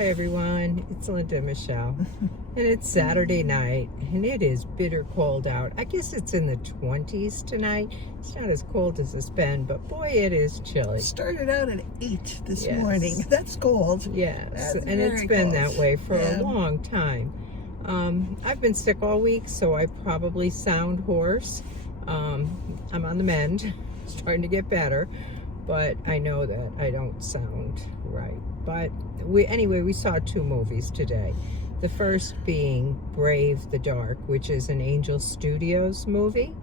Hi everyone, it's Linda Michelle, and it's Saturday night, and it is bitter cold out. I guess it's in the 20s tonight. It's not as cold as it's been, but boy, it is chilly. Started out at 8 this Yes. morning. That's cold. Yes, That's and it's very been cold. that way for Yeah. a long time. I've been sick all week, so I probably sound hoarse. I'm on the mend, starting to get better, but I know that I don't sound right. But we saw two movies today. The first being Brave the Dark, which is an Angel Studios movie.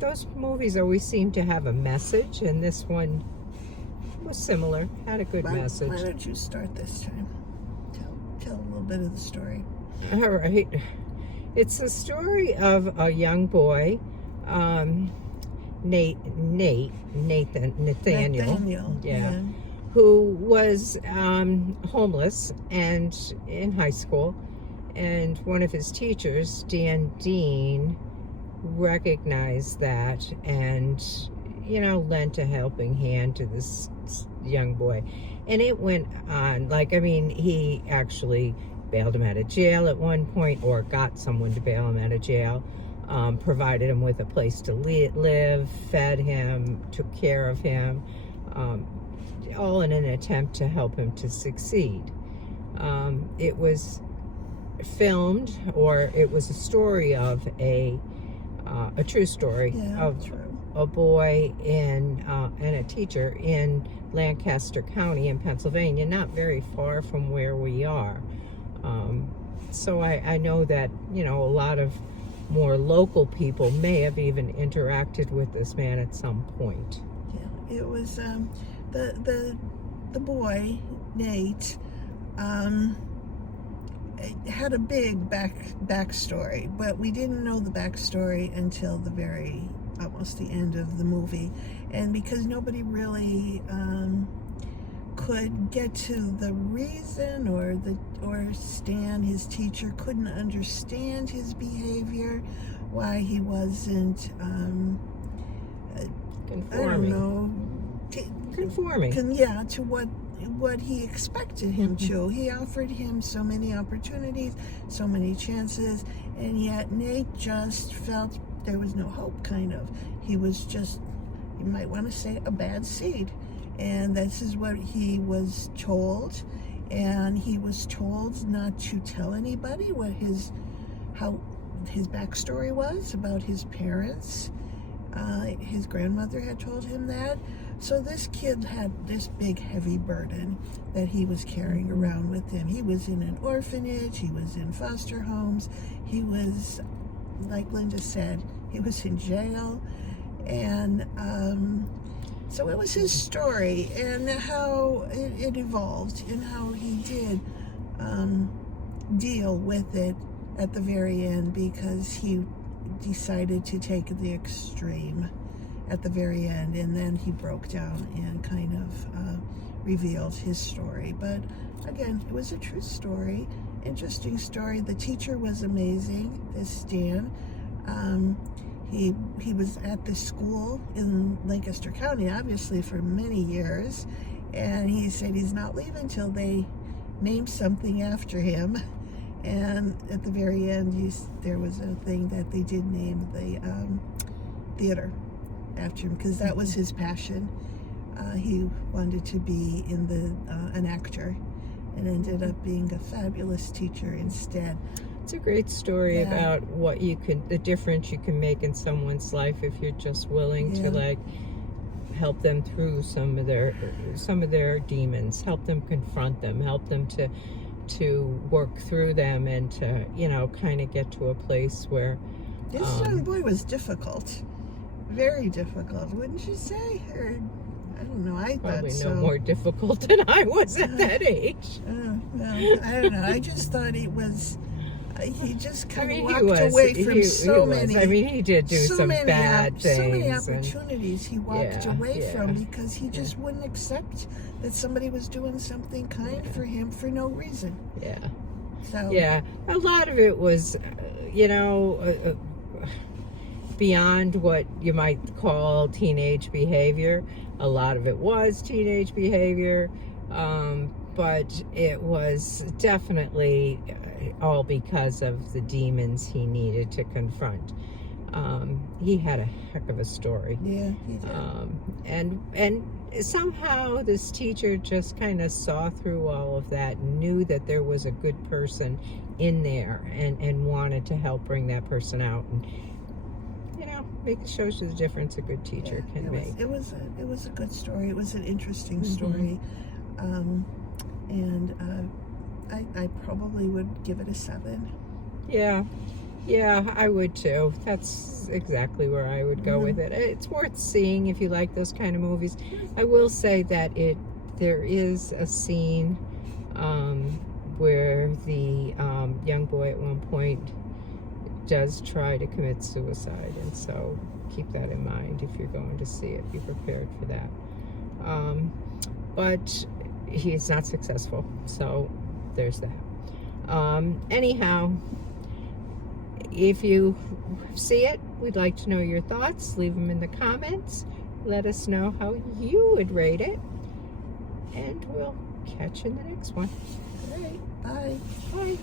Those movies always seem to have a message, and this one was similar, had a good message. Why don't you start this time? Tell a little bit of the story. All right. It's the story of a young boy, Nathaniel. Yeah. Who was homeless and in high school, and one of his teachers, Dan Dean, recognized that and lent a helping hand to this young boy. And it went on, he actually bailed him out of jail at one point, or got someone to bail him out of jail, provided him with a place to live, fed him, took care of him, all in an attempt to help him to succeed. It was filmed, or it was a story of a true story of a boy and a teacher in Lancaster County in Pennsylvania, not very far from where we are. So I know that, a lot of more local people may have even interacted with this man at some point. Yeah, it was the boy, Nate, had a big backstory, but we didn't know the backstory until almost the end of the movie. And because nobody really could get to the reason, or Stan, his teacher, couldn't understand his behavior, why he wasn't Conforming. I don't know, Conforming. To what he expected him to. He offered him so many opportunities, so many chances, and yet Nate just felt there was no hope, kind of. He was just, you might want to say, a bad seed. And this is what he was told. And he was told not to tell anybody how his backstory was about his parents. His grandmother had told him that. So this kid had this big, heavy burden that he was carrying around with him. He was in an orphanage. He was in foster homes. He was, like Linda said, he was in jail. And so it was his story, and how it evolved, and how he did deal with it at the very end, because he decided to take the extreme at the very end, and then he broke down and kind of revealed his story. But again, it was a true story, interesting story. The teacher was amazing, this Stan. He was at the school in Lancaster County, obviously, for many years, and he said he's not leaving till they name something after him. And at the very end, there was a thing that they did name the theater after him, because that was his passion. He wanted to be an actor, and ended up being a fabulous teacher instead. It's a great story about the difference you can make in someone's life if you're just willing to help them through some of their demons, help them confront them, help them to work through them, and to kind of get to a place where this young boy was difficult, very difficult, wouldn't you say? Or I don't know. I probably thought so. No more difficult than I was at that age. Well, I don't know. I just thought it was. He just kind of walked away from so many. I mean, he did do some bad things. So many opportunities he walked away from, because he just wouldn't accept that somebody was doing something kind for him for no reason. Yeah. So. Yeah, a lot of it was, beyond what you might call teenage behavior. A lot of it was teenage behavior. but it was definitely all because of the demons he needed to confront. He had a heck of a story. Yeah, he did. And somehow this teacher just kind of saw through all of that, knew that there was a good person in there, and wanted to help bring that person out. And it shows you the difference a good teacher can make. It was a good story. It was an interesting Mm-hmm. story, and I probably would give it a 7. Yeah, I would too. That's exactly where I would go with it. It's worth seeing if you like those kind of movies. I will say that there is a scene where the young boy at one point does try to commit suicide, and so keep that in mind if you're going to see it. Be prepared for that. But he's not successful, so there's that. Anyhow, if you see it, we'd like to know your thoughts. Leave them in the comments. Let us know how you would rate it. And we'll catch you in the next one. All right, bye. Bye.